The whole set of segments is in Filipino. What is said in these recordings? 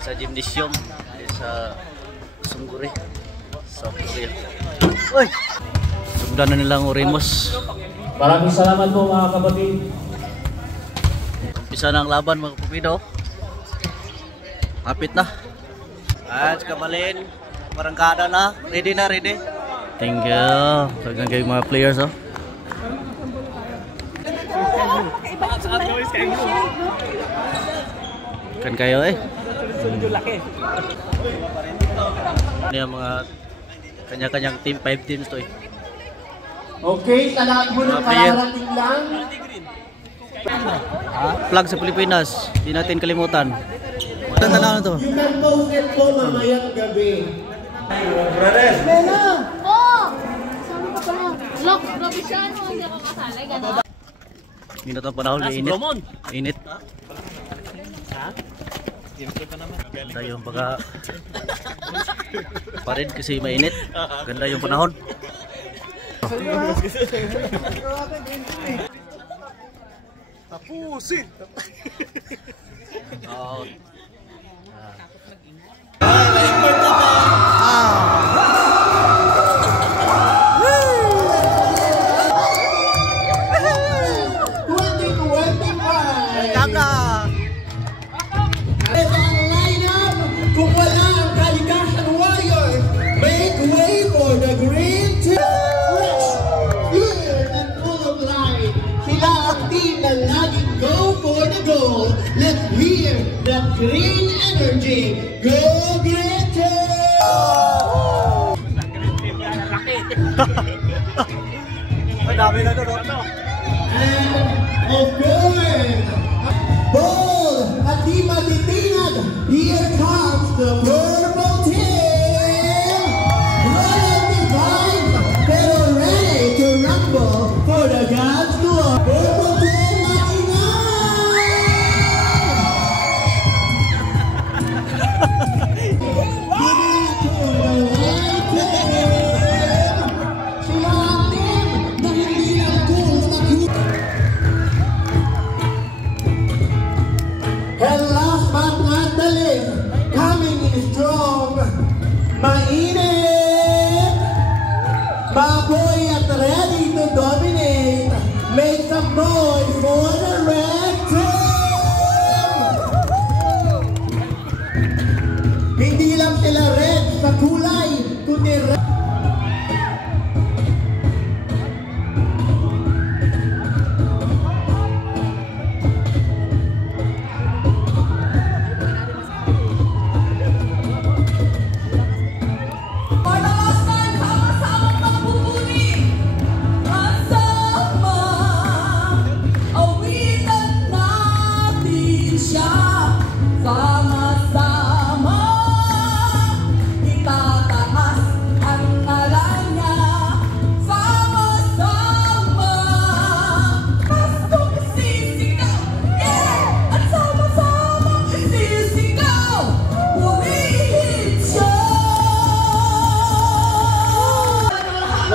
natin sa gymnasium sa Sungguri, South Korea. Uy! Sugdan na nilang Orimos. Maraming salamat po mga kapatid. Umpisa na ang laban mga kapupido. Hapit na. At kamalin, parangkada na. Ready na, ready. Thank you. Tagang kayo mga players, oh. Kan kayo eh. Ini ang mga kanya-kanyang team, 5 teams to eh. Okay, sa lahat mo ng kararating lang. Flag sa Pilipinas, di natin kalimutan. Maganda na to. You can post it po mamayang gabi. Brothers! Bella! Oh! Saan ka pala? Look, grabe siya. Hindi ako kasali. Gano'n. Minot ang panahon, init. Init. Ganda yung baka pa rin kasi mainit. Ganda yung panahon. Tapusin! Oh. Kung wala ang Kalikasan Warriors, make way for the green team. Fresh, clear, and full of light. Sila ang team na laging go for the goal. Let's hear the green energy. Go Green Team! Ang dami na ito, no? And of course, ball at di matitinag. Here comes the purple team. Royalty vibes, pero ready to rumble for the God's glory. Purple team, maingay! Giving it to the white team. Sila ang team na hindi lang cool na cute. And last but not the least, coming in strong, mainit, baboy at ready to dominate. Make some noise for the red team! Hindi lang sila red sa kulay, kundi red.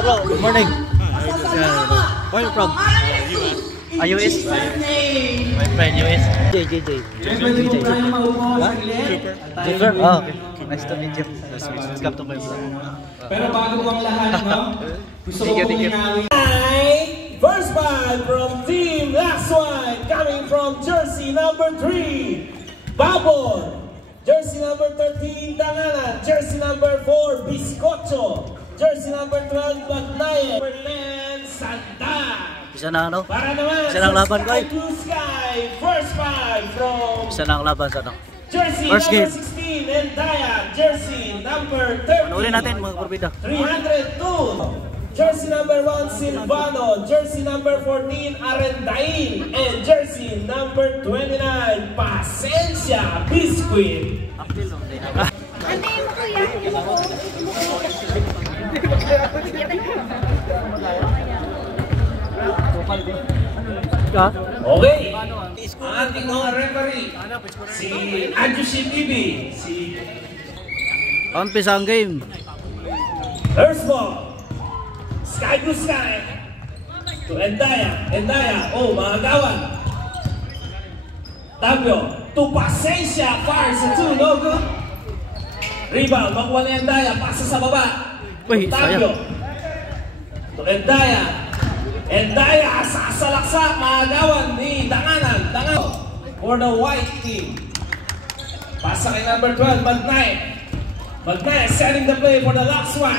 Good morning. Where are you from? US. My friend US. JJ. Jennifer. Oh, okay. Nice to meet you. Come to my vlog. Pero bago ang lahat, no? Gusto ko pong linawin. First five from Team Last One, coming from jersey number 3, Babon. Jersey number 13, Danana. Jersey number 4, Biscocho. Jersey number 12, Bagnaye. Berlen Santa. Isa na ano? Para naman Isa na ang laban ko eh. Blue Sky, first five from Isa na ang laban sa ano? jersey First number game. 16, Endaya. Jersey number 30. Ano ulit natin mga kurbida? 302. Jersey number 1, Silvano. Jersey number 14, Arendain. And jersey number 29, Pasensya Biscuit. Antayin mo kuya. Ka? Okay. Ang ating mga referee, si Adjusi TV, si Umpisa ang game. First ball, Sky Blue Sky to Endaya. Endaya, oh, mga gawan. Tapio, to Pasensya, fire sa 2, no good. Rebound, makuha na Endaya, pasa sa baba. Uy, Octavio. sayang. To Endaya. Endaya, sasalaksa, maagawan ni Danganan. For the white team. Pasa kay number 12, Magnay. Magnay setting the play for the last one.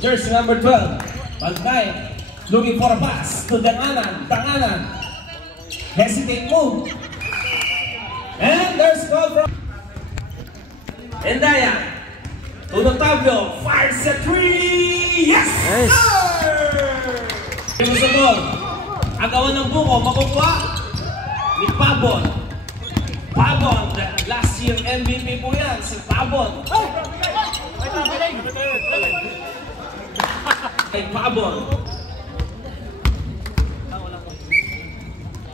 Jersey number 12, Magnay looking for a pass to Danganan. Danganan. Hesitate move. And there's goal from Endaya. To Octavio, fires a 3. Yes! Yes. Sir! Sa ball. Agawan ng buko, makukuha ni Pabon. Pabon, last year MVP po yan, si Pabon. Kay Pabon.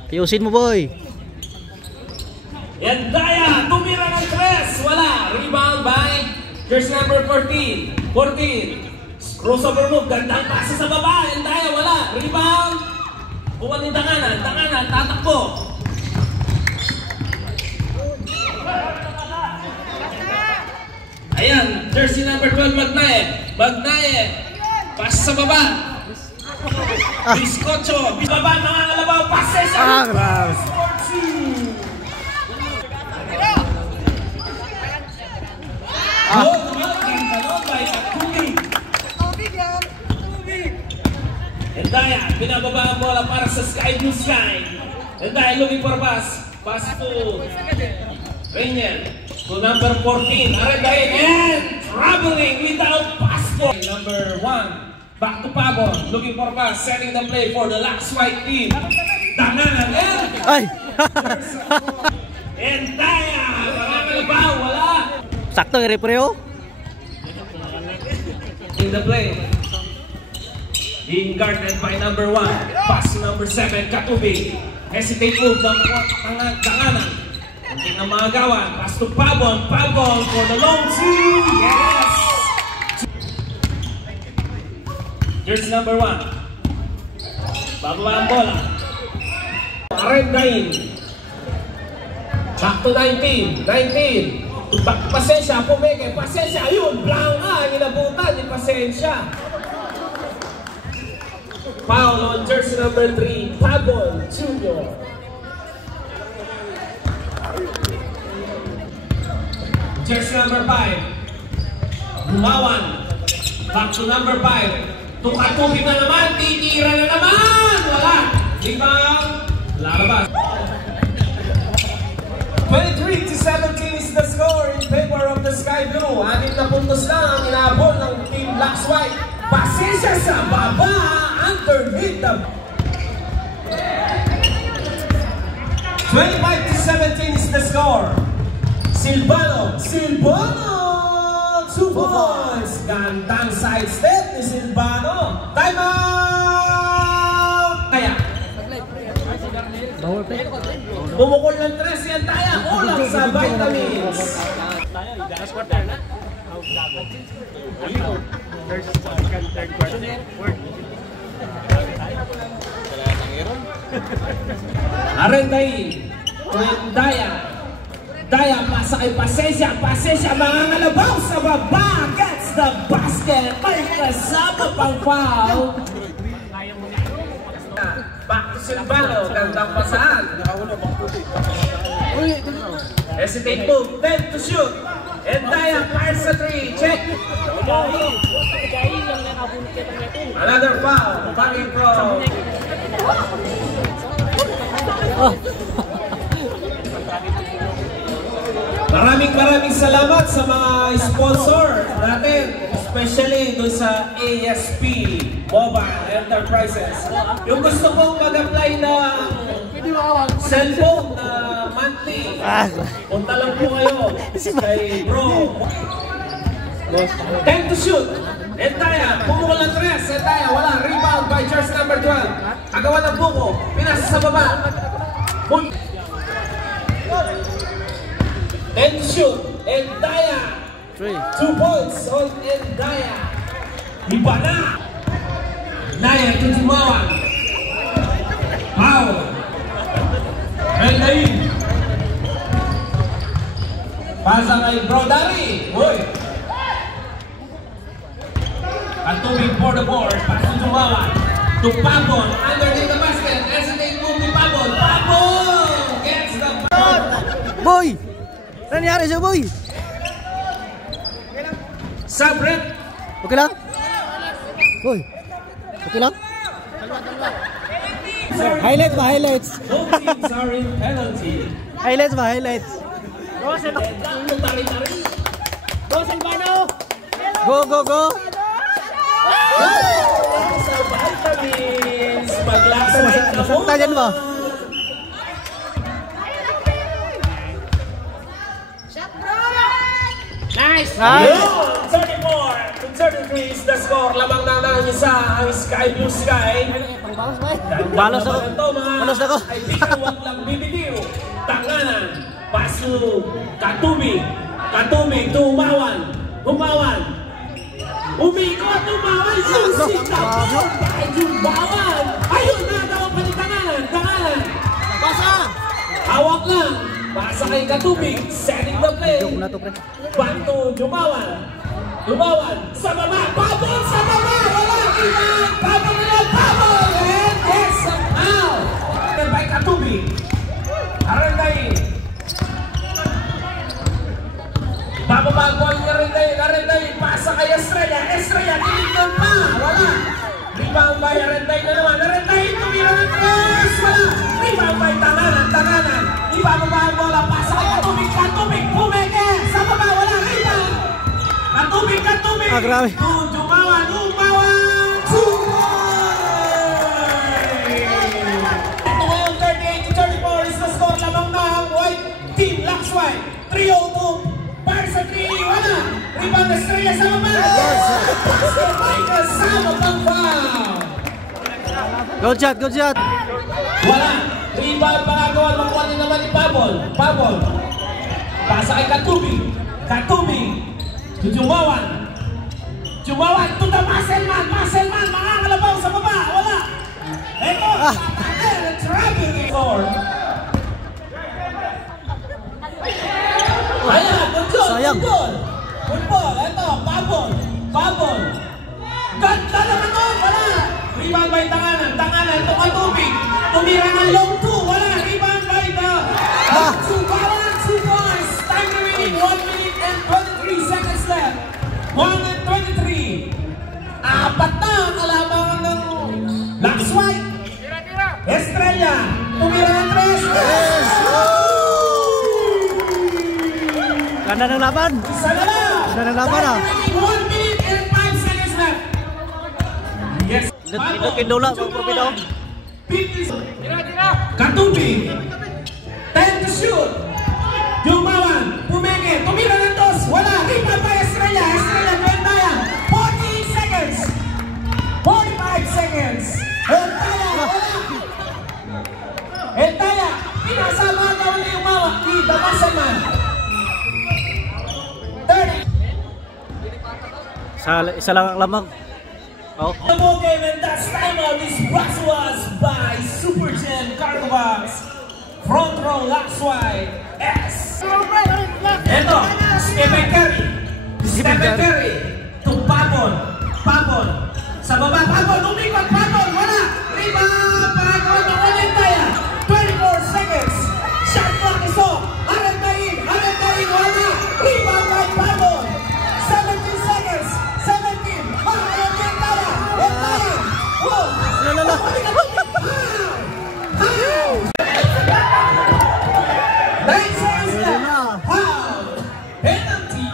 Tiyusin mo, boy. Endaya, tumira ng 3. Wala. Rebound by jersey number 14. 14. Crossover move. Gandang pasa sa baba. Endaya, wala. Rebound. Kuha ni Danganan. Danganan, tatakbo. Ayan, jersey number 12, Magnaye. Magnaye. Pasa sa baba. Biskocho. Baba, mga kalabaw. Pasa sa Grabe. Endaya, binababa ang bola para sa Sky Blue Sky. Endaya looking for pass. Pass to Rainier. To number 14, Aragain, and traveling without passport. Number 1, back to Pabon. Looking for pass, setting the play for the last white team. Danganan, and Ay! Endaya, mga kalabaw, wala. Sakto yung referee, oh. In the play, being guarded by number 1, pass to number 7, Katubi. Hesitate move ng Danganan. Hindi na mga gawan, pass to Pabon. Pabon for the long 2. Yes! Here's number 1. Bababa ang bola. Arendain. Back to 19. 19. Pasensya, pumeke. Pasensya, ayun. Blanca, inabutan ni Pasensya. Foul on jersey number 3, Pabon Jr. Jersey number 5, Bumawan. Back to number 5. Tukatubig na naman, titira na naman. Wala. Rebound. Lalabas. 23-17 is the score in favor of the Sky Blue. 6 na puntos lang ang inaabol ng Team Blacks White. Pasensya sa baba, underneath the 25-17 is the score. Silvano, 2 points. Gandang side step ni Silvano. Time out! Kaya bumukol ng 3 si Endaya. Kulang sa vitamins. Arendain, Endaya. Daya, pasa kay Pasensya. Pasensya, mga ngalabaw sa baba. Gets the basket. May kasama pang foul. Back to Silvano. Gandang pasaan. Hesitate move. 10 to shoot. Endaya, fires sa 3. Check. Another foul. Coming from Maraming salamat sa mga sponsor natin, especially doon sa ASP Mobile Enterprises. Yung gusto kong mag-apply ng cellphone na monthly, punta lang po kayo kay Bro. 10 to shoot. Endaya, pumukol ng 3. Endaya, wala. Rebound by jersey number 12. Agawan ng buko. Pinasa sa baba. 10 to shoot. Endaya. 2 points on Endaya. Iba na. Naya to Tumawan. Foul. Pasa kay Brodari. Uy! Katubig for the board. Pass to Jumawan. To Pabon. Underneath the basket. Hesitate move to Pabon. Pabon! Gets the ball. Boy! Ano nangyari siya, boy? Sabret. Okay lang? Boy! Okay lang? Highlights ba? Highlights? Both teams are in penalty. Highlights ba? Highlights? Go, go, go! Sa vitamins. Maglaksay ka Nasakta dyan ba? Nice! Nice! 34 to 33 is the score. Lamang na ang isa ang Sky Blue Sky. Balos ako. Balos ako. Ay bigawag lang bibitiw. Tanganan. Pasu. Katubig. Katubig. Tumawan. Tumawan. Umikot. Tumawan. Susita po. Tumawan. Ayun na daw pa ni Tanganan. Tanganan. Pasa. Hawak lang. Pasa kay Katubig. Setting the play. Bantu Jumawan. Jumawan. Sa baba. Pabon sa baba. Wala. Iwan. Pabon nila. Pabon. And yes. Out. And by Katubig. Arendain. Bababagwal ni Arendain. Arendain. Pasa kay Estrella. Estrella. Tinignan pa. Wala. Rebound by Arendain na naman. Arendain. Tumira ng tres. Wala. Rebound by Tanganan. Tanganan. Ibababa bola. Pasa kay Katubig. Katubig. Pumeke. Sa baba. Wala. Rebound. Katubig. Katubig. Ah, grabe. Jumawan. Jumawan. Ngayon 38 to 34 is the score lamang na ang white team. Laksway. 3-0-2. Barca 3. Wala. Rebound Estrella sa baba. May kasama pang foul. Good shot, good shot! Wala. Rebound pangagawa. Makuha din naman ni Pabon. Pabon. Pasa kay Katubig. Katubig. To Jumawan. Jumawan to the Muscleman. Muscleman. Mga kalabaw sa baba. Wala. Ito. Trapping it. Ayan. Good goal. Sayang. Good goal. Good ball. Ito. Pabon. Pabon. Ganda naman doon. Wala. Rebound by Tanganan. Tanganan to Katubig. Tumira ng long 2. Wala. Rebound by the Jumawan. 2 points. Time remaining. 1 minute and 23 seconds left. 1 and 23. Apat na ang kalabangan ng Laksway. Estrella. Tumira ng 3. Ganda ng laban! Isa na lang. Ganda ng laban ah! 1 minute and 5 seconds left. Yes. Kindola, magpapit ako. Katubig. 10 to shoot. Jumawan. Pumeke. Tumira ng 2. Wala. Rebound by Estrella. Estrella. Bentaya. 48 seconds. 45 seconds. Bentaya. Wala. Bentaya. Pinasama daw ni Umawa. Di Damasaman. 30. Isa lang ang lamang. Oh. The ball game and that's time out is brought to us by Super Gen Cargo Box. Front row Laksway S. Ito, Stephen Curry. Stephen Curry to Pabon. Pabon. Sa baba, Pabon. Umikot, Pabon. Wala. Rebound. Paragawa ng Alentaya. 24 seconds. Shot clock is off. Arendain. Arendain. Wala. Rebound by Pabon. 17 seconds. 17. Alentaya. Alentaya. Oh. Lala. Penalty.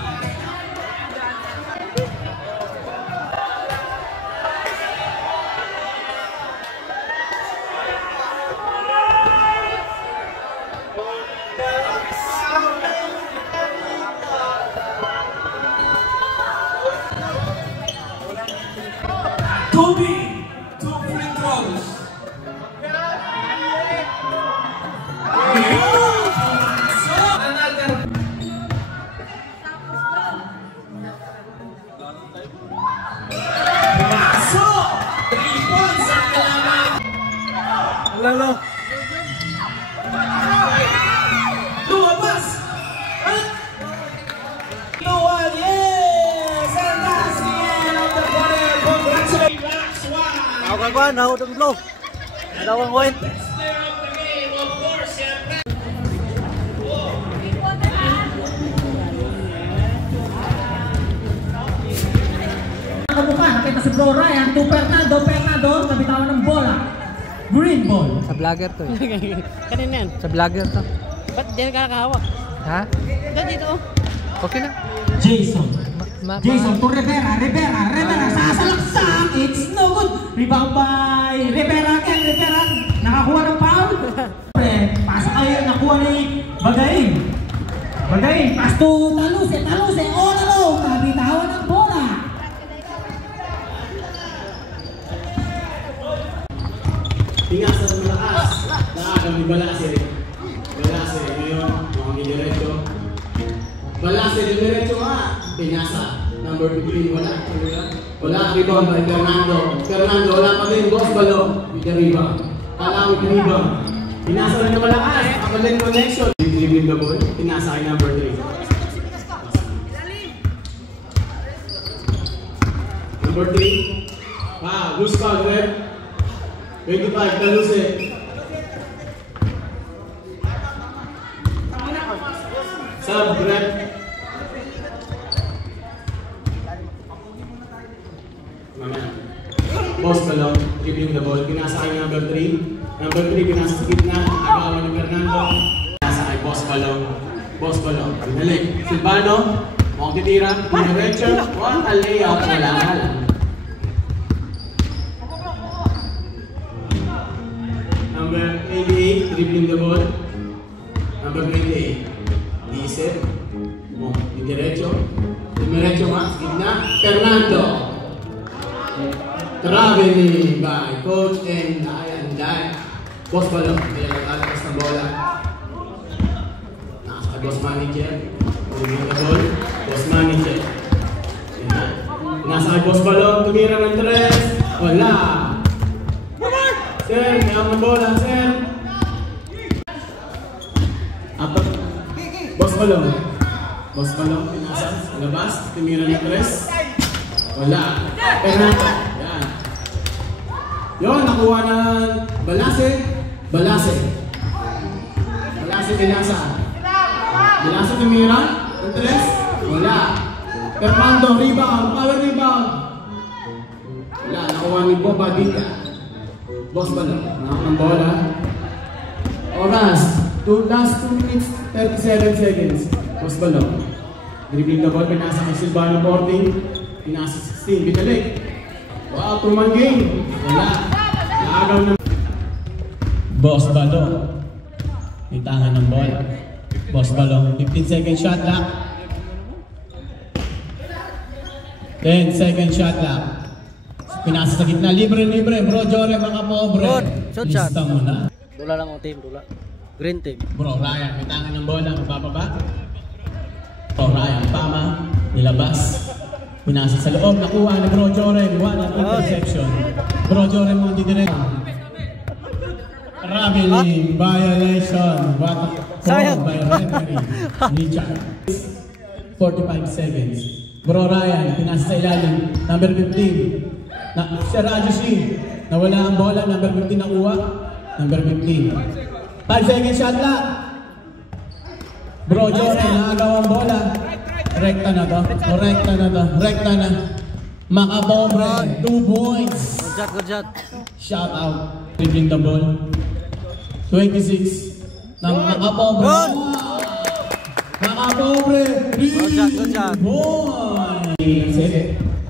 Toby, 2 free throws. Another. Pasok! 3 points ang kailangan. Lala. Lumabas! kuan, nahod ang blow. Dalawang white. Kabuka, nakita si Bro Ryan, to Fernando, kabitawan ng bola. Green ball. Sa vlogger to eh. Kanina yan. Sa vlogger to. Ba't di nakakahawak? Ha? Dito. Okay na. Jason to Rivera, sasalaksak, it's no good. Rebound by Rivera again, nakakuha ng foul. Pasa kayo, nakuha ni Bagayin, pass to Taluse, all alone, nabitawan ng bola. Tingasan ng malakas. Nakagang ni Balase, ngayon, mga diretso. Balase, diretso nga. Pinasa, number 15, wala. Wala, rebound by Fernando, wala pa din, boss balo. With the rebound. Kala with the rebound. Pinasa rin na malakas. Kapalin connection. Dribbling the ball. Pinasa kay number 3. Number 3. Wow, loose foul, Web. 25, Taluse. Sub, Brett. Boss Balong, dribbling the ball. Pinasa kay number 3. Number 3, pinasa sa gitna. Agawan ni Fernando. Pinasa kay Boss Balong. Pinalik. Silvano. Mukhang titira. Diretso. What a layout. Wala. Number 88, dribbling the ball. Number 28, Diesel. Diretso nga, gitna. Fernando. Traveling by Coach and Boss Balong. Kaya nag-alas ng bola. Nasa Boss Manager. Dribbling the ball. Boss Manager. Nasa Boss Balong. Tumira ng 3. Wala. Sir, may ang bola, sir. Apat. Boss Balong, pinasa sa labas. Tumira ng 3. Wala. Fernando. Yan. Yun, nakuha ng Balase, pinasa. Balase tumira ng 3. Wala. Fernando, rebound, power rebound. Wala, nakuha ni Bobadilla. Boss Balong, nakakang ng bola. Oras, last 2 minutes, 37 seconds. Boss Balong. Dribbling the ball, pinasa kay Silvano 14. Pinasa 16, binalik. Wow, 2-man game. Wala. Naagaw ng Boss Balong. Itangan ng bola. Boss Balong, 15 second shot clock. 10 second shot clock. Pinasa sa gitna, libre, Bro Jore, mga pobre. Shot shot. Lista mo na. Dula lang ang team, dula. Green team. Bro Ryan, may tangan ng bola, magbababa. Bro Ryan, tama, nilabas. Pinasa sa loob, nakuha ni Bro Jore, wala ng interception. Bro Jore mo didiretso. Traveling violation. Sayang. By referee Richard. 45 seconds. Bro Ryan, pinasa sa ilalim. Number 15. Si Rajushi, nawala ang bola. Number 15 nakuha. Number 15. 5 seconds shot lang. Bro Jore, nakagaw ang bola. Rekta na to. Rekta na. Makapobre. 2 points. Good shot. Shout out. Dribbling the ball. 26. Ng makapobre. Makapobre. Good shot.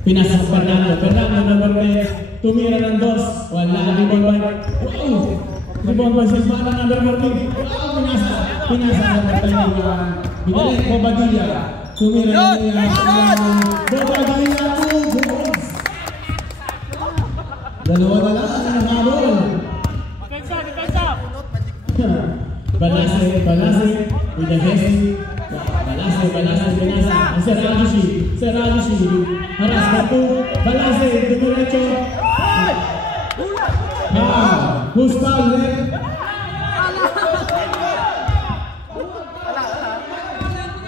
Pinasa sa Fernando number 10. Tumira ng 2. Wala. Rebound by. Wow. Rebound by Silvano number 14. Wow. Pinasa number 10. Binalik Bobadilla. Tumira ng Bobadilla. 2 points. Dalawa na lang ang habol. Balase with the Hesi. Balase, pinasa. Serajushi. Haras batu. Balase, diretso. Who's foul there?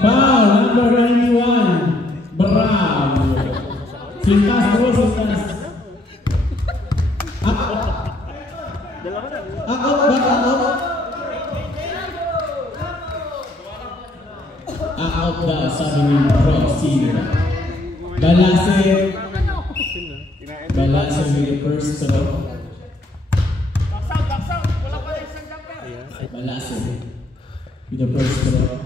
Foul, number 91. Bravo. Sintas. daw, sabi ni Pro Sino. Balase with the first throw. Balase with the first throw.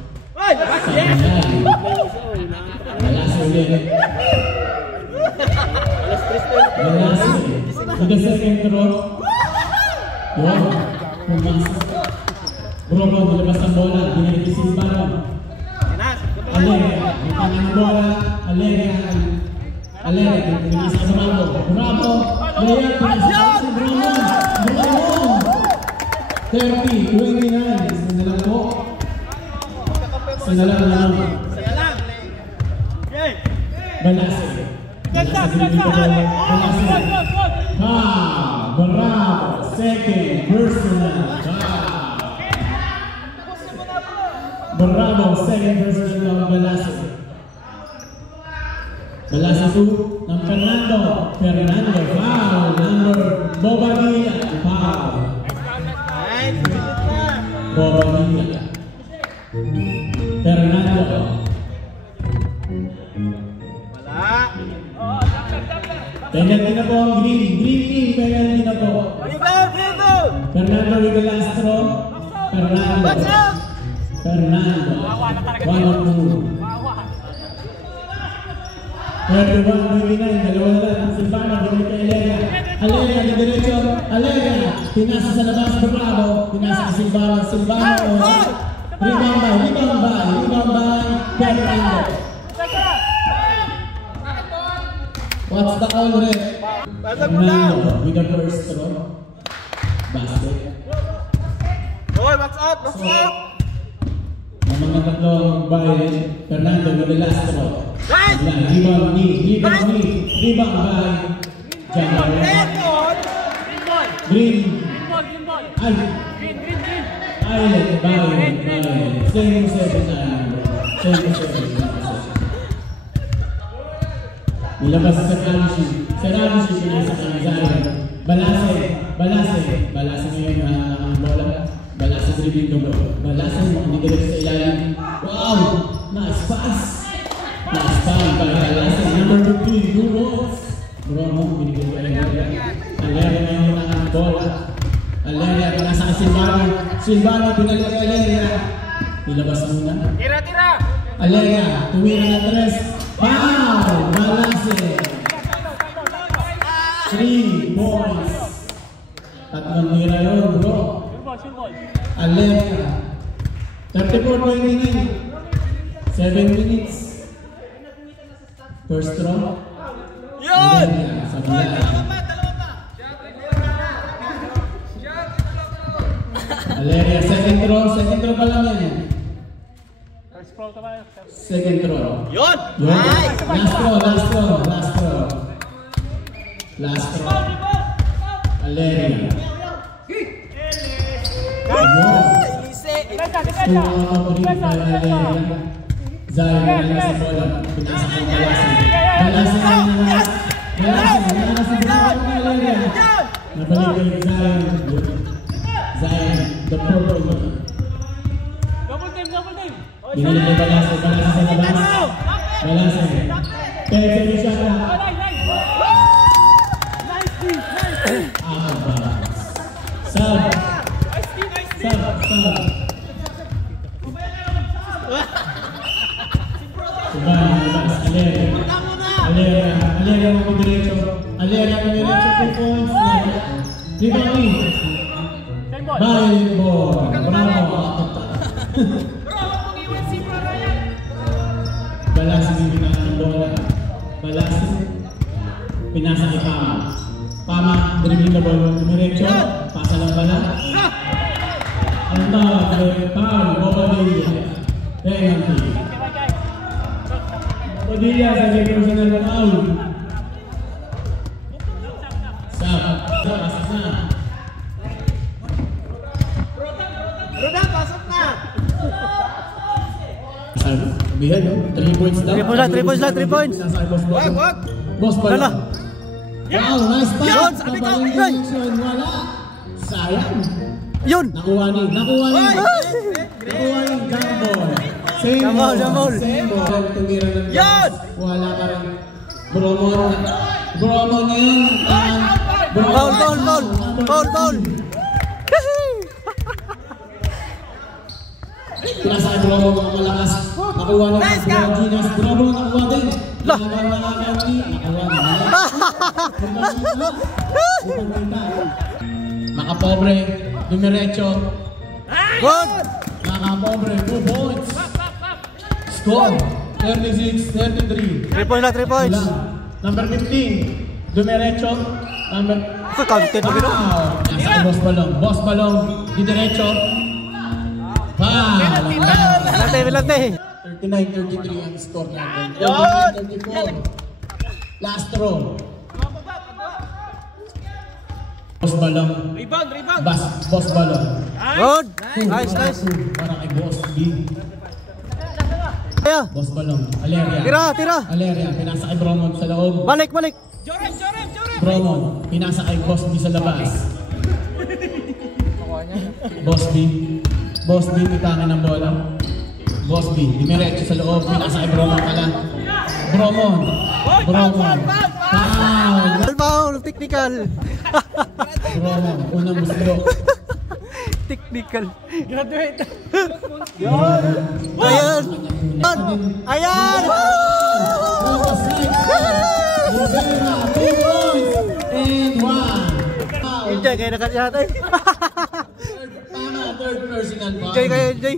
Balase ulit. Balase with the second throw. Yun, pumasok. Bro, nilabas ang bola, binalik si Silvano. Aleria, may panang bola. Aleria, pinasa sa Bravo. Bravo, layup, pinasa si Bravo. 30-29, sanalang po. Sanalang. Balase. Bravo, second, personal. Bravo, second personal ng Balase. Balase 2 ng Fernando, foul. Number Bobadilla, foul. Bobadilla. Fernando. Penalty na po ang green team, penalty na po. Fernando with the last throw. Fernando. 1-2. 31-29, dalawa na lang. Silvano, bumalik kay Aleria. Aleria, di diretso. Aleria, pinasa sa labas. Bravo. Pinasa kay Silvano. Rebound by Fernando. What's the call, Red? Fernando with the first throw. Basket. What's up? Mga tatlong bayan, Fernando with the last throw. Rebound by Jamaro. Green. Island by same 7. Nilabas sa Kamishi. Pinasa kang Zion. Balase ngayon ang bola. Balase dribbling double. Balase hindi direct sa ilalim. Wow! Nice pass by Balase. Number 15, 2 balls. Bromo, binigyan ko Aleria. Aleria ngayon ang bola. Aleria, pinasa ka Silvano, pinalik ka Aleria. Nilabas muna. Tira! Aleria, tumira na 3. Wow! Balase. 3 points. Tatlong mira yun, bro. Aleria. 34-29. 7 minutes. First throw. Aleria, sa bola. Aleria, second throw pa lang yan. Second throw. Yun! Last throw. Aleria. Zion na sa bola. Pinasa ko Balase Aleria. Nabalik kay Zion, the purple one. Double team! Binili kay Balase sa labas. Balase. Pwede siya na. Sub. Aleria mo diretso. 2 points. Rebounding. Baybor. Bravo. Balase binigyan ng bola. Balase. Pinasa kay Pama, dribbling the ball. Diretso. Pasa lang bala. Ang tawag, foul, Bobadilla. Penalty. Bobadilla sa personal foul. Pasok na. Pasok na! Sabihan, 3 points lang. 3 points. Boss pala. Wow, nice pass. Yun, sabi ko. Wala. Sayang. Yun. Nakuha ni Gamboy. Symbol. Symbol. Symbol. Tumira ng Yan! Wala ka rin. Bromon. Bromon yun. Foul, foul, foul. Foul, foul. Pinasa kay Bromon mga malakas. Nakuha na ng Ginas. Bromon nakuha din. Nakuha na. Makapobre. Dumiretso. Good. Makapobre. 2 points. Score. 36-33. 3 points lang, 3 points. Number 15. Dumiretso. Number... Ito, content na gino. Nasa kay Boss Balong. Boss Balong. Didiretso. Late, late. 39-33 ang score natin. 39-34. Last row. Boss Balong. Rebound. Boss Balong. Good. Nice, nice. Para kay Boss B. Kaya. Boss Balong. Aleria. Tira. Aleria. Pinasa kay Bromon sa loob. Balik. Bromon. Pinasa kay Boss B sa labas. Boss B. Boss B. Mitangin ng bola. Boss B. Dimiretso sa loob. Pinasa kay Bromon pala. Bromon. Foul, technical. Bromon. Unang muslo. Technical. Graduate. Ayan. Ayan. Rivera, 2 points and 1. Enjoy kayo na kanya natin. Tama, third personal foul. Enjoy kayo, enjoy.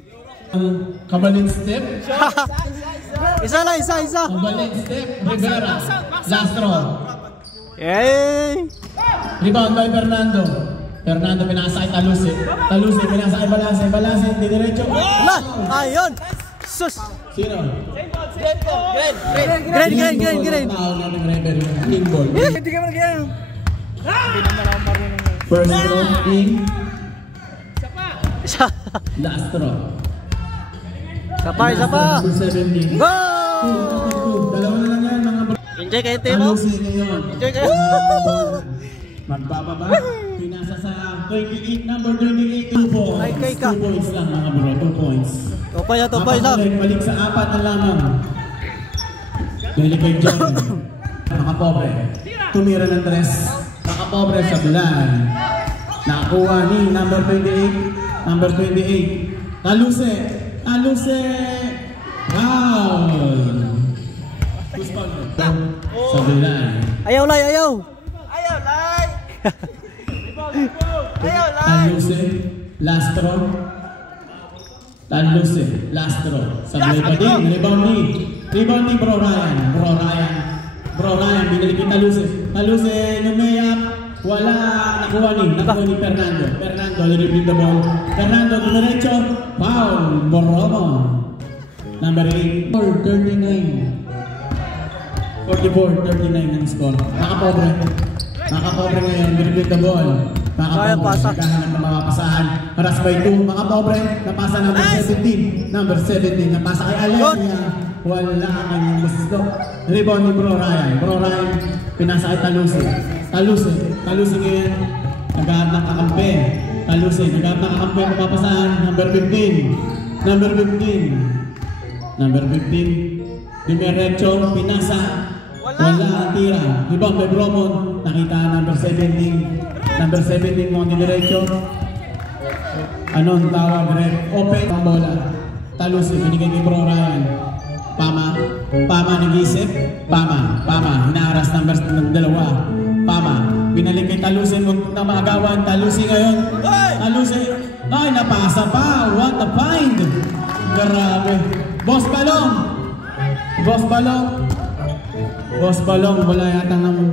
Kabalin step. Isa lang, isa. Kabalin step. Rivera. Last row. Yay. Rebound by Fernando. Fernando pinasa kay Taluse. Taluse pinasa kay Balase. Balase, didiretso. Wala. Ayun. Sus. Sino? Green. Tao natin referee. Clean ball. Hindi ka mag-iyan. First row, in. Isa. Last row. Isa pa. 17. Go. Dalawa na lang yan, mga bro. Enjoy kayo, Tino. Taluse ngayon. Enjoy kayo. Magbababa. Pinasa sa 28, number 28. 2 points. Ay, kay ka. 2 points lang, mga bro. 2 points. Tupay lang. Balik sa 4 na lamang. Dahil kay John. Nakapobre. Tumira ng 3. Nakapobre sa blind. Nakakuha ni number 28. Number 28. Taluse. Foul. Sa blind. Ayaw. Taluse. Last row. Sablay pa din. Rebound ni Bro Ryan. Binalik ni Taluse. Numeyap. Wala. Nakuha ni Fernando. Retrieve the ball. Fernando, diretso. Foul. Boromo. Number 8. 44-39 ang score. Nakapobre ngayon. Retrieve the ball. Nakahanap ng mga pasahan. Haras by 2. Mga pobre. Napasa number 17. Napasa kay Aleria. Wala kanyang gusto. Rebound ni Bro Ryan. Pinasa kay Taluse ngayon. Naghahanap ng kakampi. Mapapasahan. Number 15. Dimerecho. Pinasa. Wala ang tira. Rebound by Bromon. Nakita number 17 mo diretso. Anong tawag? Open ang bola. Taluse, binigay ni Bro Ryan. Pama nag-isip. Pama. Hinaharas number 2. Pama. Binalik kay Taluse na maagawan. Taluse ngayon. Ay, napasa pa. What a find. Grabe. Boss Balong, wala yata ng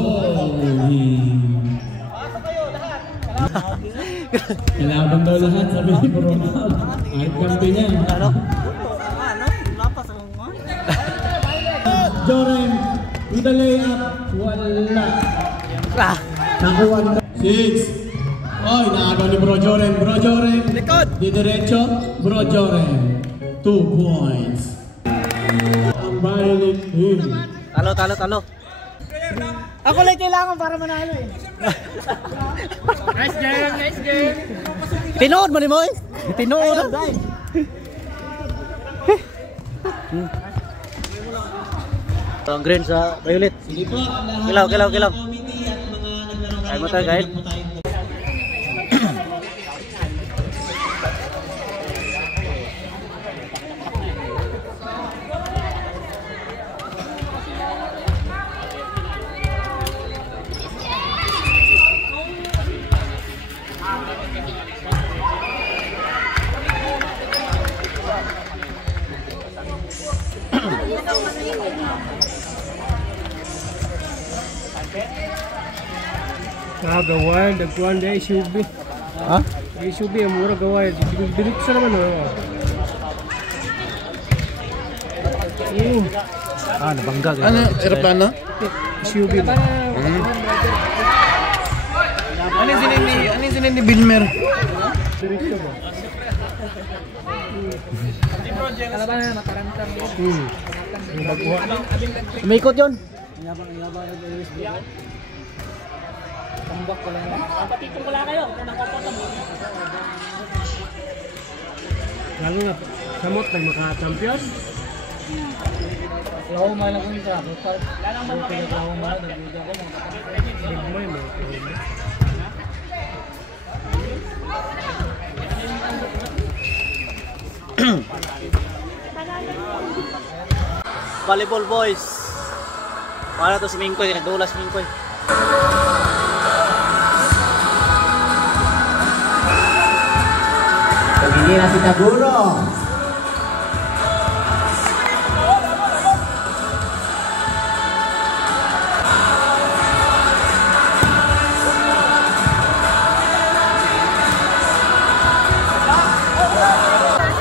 Kailangan daw lahat, sabi ni Corona. Kahit kampi niya. Jorem, with the layup, wala. Nakuha nito. 6. Oy, naagaw ni Bro Jorem. Likod. Didiretso, Bro Jorem. 2 points. Ang violent him. Talo. Ako lang kailangan para manalo eh. Nice game. Tinood mo ni mo eh. Tinood. Ang green sa violet. Kilaw. Ay mo tayo guys. Gawai, dagkuhan dia SUV. Ha? SUV yang murah gawai. Bilik sa naman Nabangga. Ano, aeroplano? SUV ba? Ano yung sinin ni Bilmer? Diretso ba? Kalaban na makarantang. Umikot yun. Tambak ko lang. Kapatid ko lang kayo. Lalo na samot nag maka-champion. Laho man lang kung sa total. Lalang man laho man nagduda ko mga kapatid. Bigmoy mo. Volleyball boys. Para to si Mingkoy, nagdulas si Mingkoy. Pagigila si Taguro.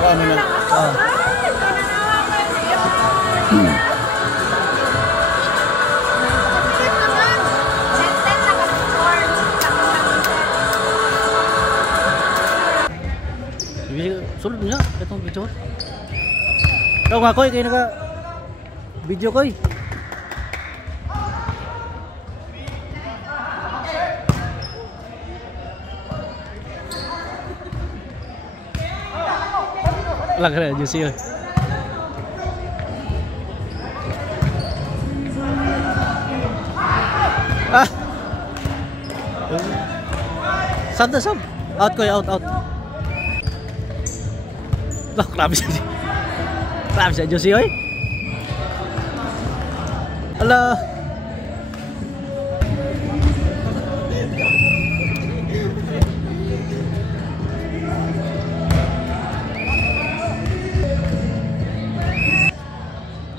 Ano na? Sulod niya, itong video. Ikaw nga koy, kayo naka video koy. Wala ka na, juicy yun. Sab na sab. Out koy, out. Lah, grabe siya. Grabe siya, Josie, oy. Ala.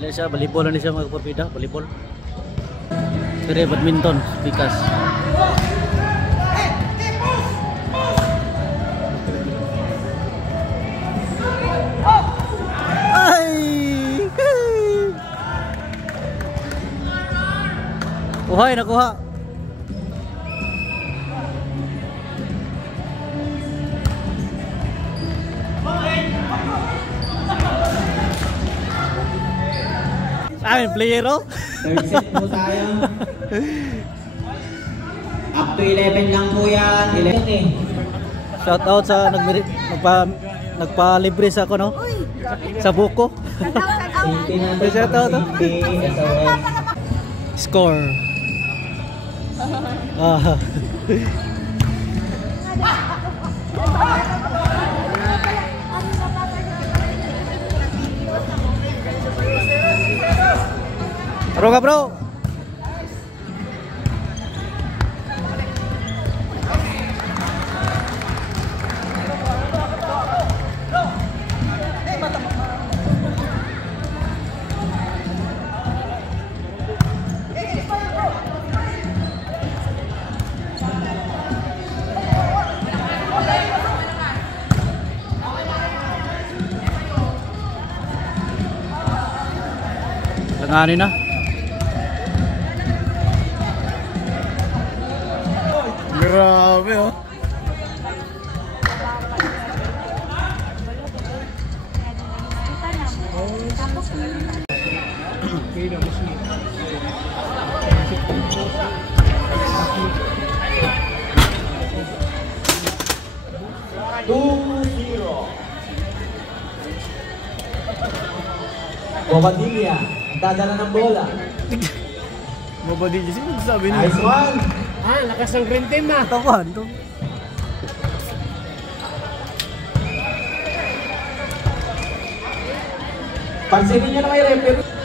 Lihat siya, volleyball na siya mga kapapida, volleyball. Kaya badminton, bikas. Uhay, nakuha. Amin, player oh. Third set po tayo. Up to 11 lang po yan. 11 eh. Shout out sa nagpa-libre sa ako no. Sa buko. Shout out. Score. Bro ka bro. Langanin na. Grabe oh. Bobadilla, ang dadala ng bola. Mabadili siya, sabi niya. Nice one. Ah, lakas ng green team na. Tawan, to. Pansinin nyo na may referee.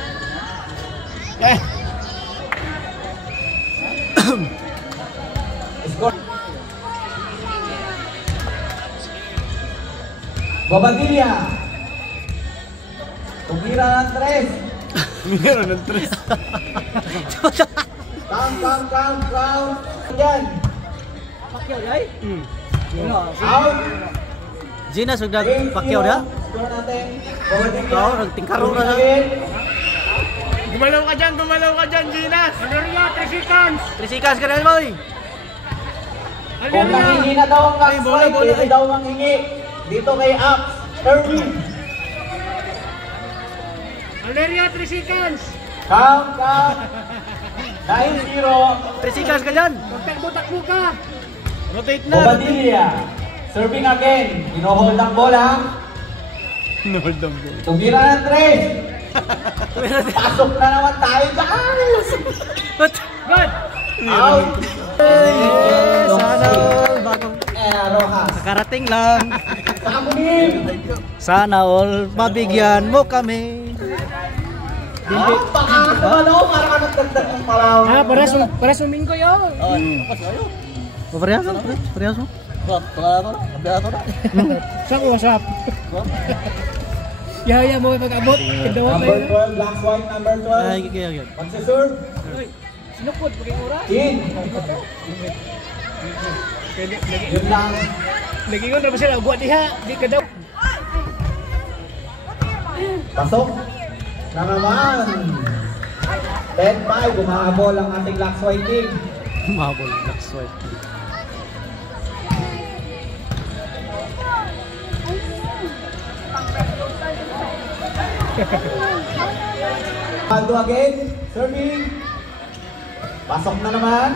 Score. Bobadilla. Tumira ng 3. Meron ng 3. Count. Yan. Out. Gina, sudah Pacquiao dah. Score natin. Bobadilla. Kau nagtingkaro na sa. Gumalaw ka dyan, Ginas. Valeria, 3 seconds. 3 seconds ka na, boy. Kung nangingi na daw ang Ay, bola, backside, bola, pwede ay. daw manghingi. Dito kay Aps. Erwin. Valeria, 3 seconds. Count. 9-0. 3 seconds ka dyan. Takbo ka. Rotate na. Bobadilla. Serving again. Hinohold ang bola. Nold ang bola. Tumira ng 3. Pasok na naman tayo guys. Good. Out. Sana all bagong Rojas. nakarating lang. Kamunin. Sana all mabigyan mo kami. Pakakabalaw. Para ka nagdagdag ng palaw. Ah, para sumingko yun. Parehas mo. Sa usap. Yaya mo pag-abot. Kadawa Number tayo. 12. Black white. Number Ay, 12. kaya. Magsiserve. Sinukod, paging ura. In. Yun lang. Nagingon na ba sila? Buat diha. Di ka daw. Pasok na naman. 10-5, gumahabol ang ating Lax White team. Mabol, next swipe. Aldo again, serving. Pasok na naman.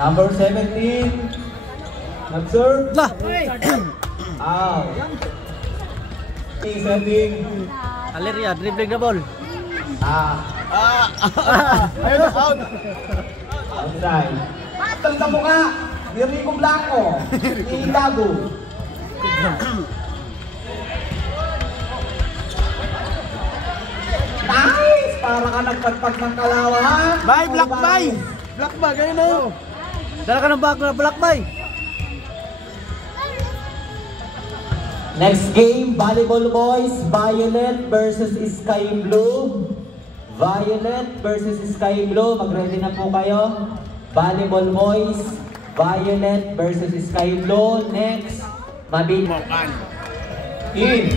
Number 17. Nag-serve. Lah. Out. Serving. Valeria, dribbling the ball. Ayun na, out. Outside. Matang sa mukha. Ni Rico Blanco. Ni Dago. Nice! Para ka nagpagpag ng kalawa, ha? Bye, Black Bay! Black Bay, ganyan na yun. Dala ka ng bago na Black Bay. Next game, Volleyball Boys, Violet versus Sky Blue. Violet versus Sky Blue. Mag-ready na po kayo. Volleyball Boys, Violet versus Sky Blue. Next, Mabin. In.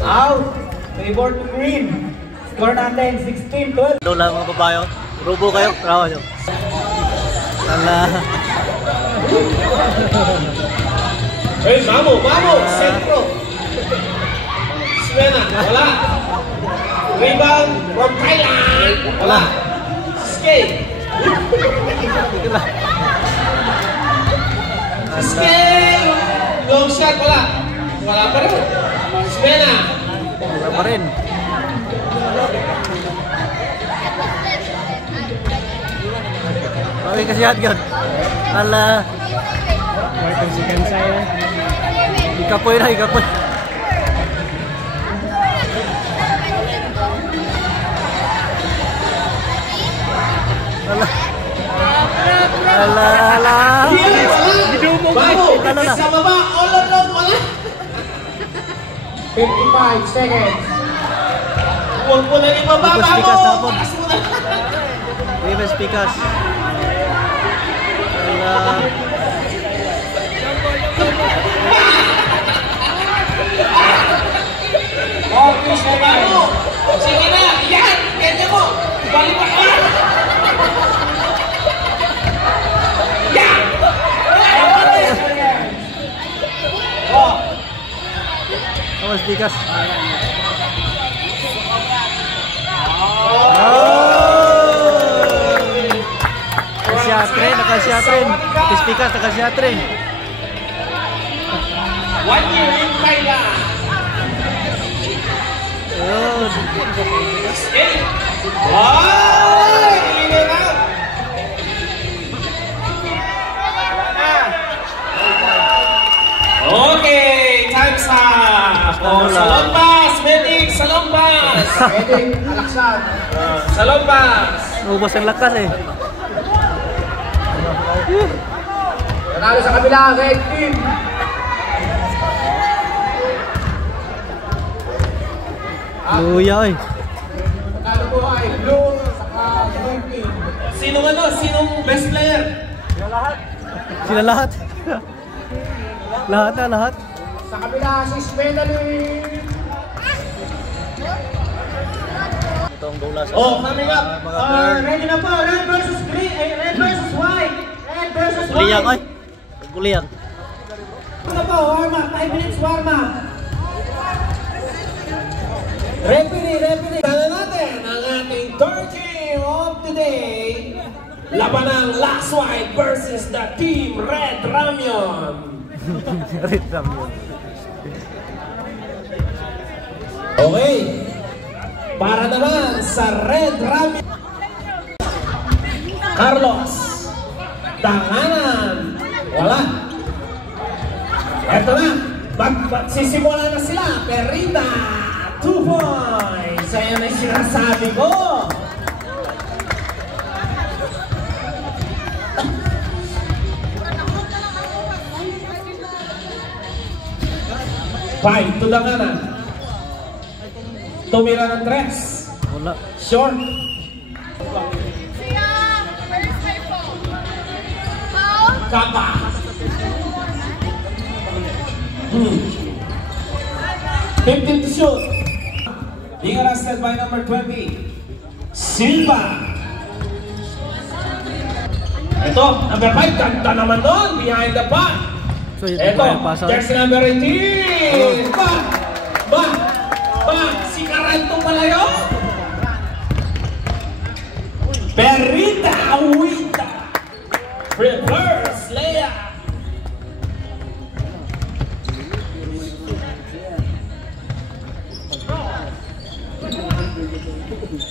Out. Favor to green. Score natin, 16-12. Doon lang mga babayo. Rubo kayo. Rawa nyo. Ala. Hey, vamos! Centro! Suena, wala! Rebound from Thailand! Wala! Skate! Skate! Long shot, wala! Wala pa rin! Suena! Wala pa rin. Okay kasi yan. Ala. Martin si Kansay. Ikapoy na, ikapoy. Ala. Ala. Vamos! Wala na. Sa baba! All around, wala! 55 seconds. Huwag mo na rin baba! Tapos pikas Vamos! tapon. Takas mo na! Rivers Picas. Ala. Okay, Vamos! Sige na! Yan! Kanya mo! Balik pa ka! Yan! Thomas Picas. Tren, Tren. Pispikas, Tren. 1 year in Thailand. Yun. Okay. Wow! Tingin na. Okay, time's up. Oh, salompas, medic, salompas. Medic, alaksan. Salompas. Ubos ang lakas eh. Nanalo sa kabila, red team. Luya eh. Nanalo po ay blue, saka blue team. Sinong best player? Sila lahat. Lahat. Sa kabila, si Spenali. Itong bola sa Oh, coming up. Ready na po, red versus green, red versus white. Red versus Guliyang white. ay. Guliyang. Ito na po, warm up, 5 minutes warm up. Referee. Tala natin ang ating third game of the day. Laban ng Last White versus the Team Red Ramyon. Okay. Para naman sa Red Ramyon. Carlos. Tanganan. Wala. Eto na. Sisimula na sila. Perita. 2 points. Ayan ang sinasabi ko. Five to Danganan. Tumira ng 3. Wala. Short. Kapa. 15 to shoot. Being arrested by number 20, Silva. Ito, number 5, ganda naman doon, behind the back. So, ito Ito, yung pasal. jersey number 18. Si Caranto pala yun. Perita Awita. Reverse layup.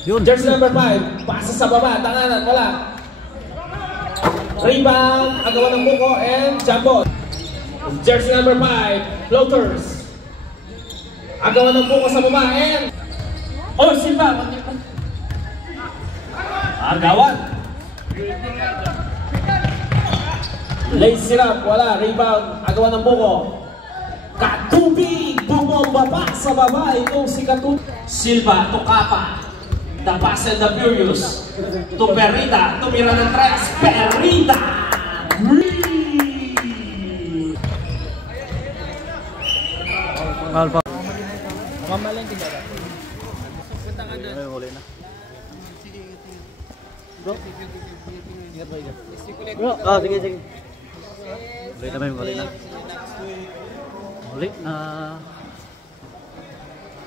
Yun. Jersey number 5, pasa sa baba, tanganan, wala. Rebound, agawa ng buko, and jumbo. Jersey number 5, floaters. Agawa ng buko sa baba, and... Oh, Silva! Agawan. Lazy up, wala. Rebound, agawa ng buko. Katubig, bumomba pa sa baba. Itong si Katubig. Silva, to Kapa. The Fast and the Furious. To Perita, tumira ng 3. Perita! Alpha. Mamalengke ba? Ay, huli na. Bro. Bro, sige. Huli na. Huli na.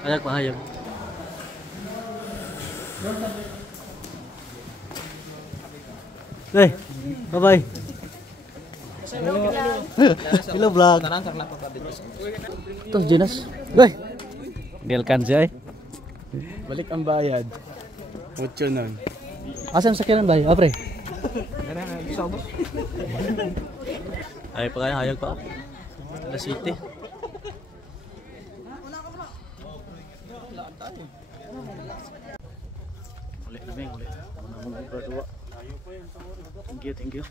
Hayag. Hey, bye-bye. Hello vlog. Ito, Ginas. Goy. Di alkansya eh. Balik ang bayad. Mucho nun. Asan sa kiran bay? Apre. Ay pa kaya hayag pa. La City. Ulit na may. Thank you.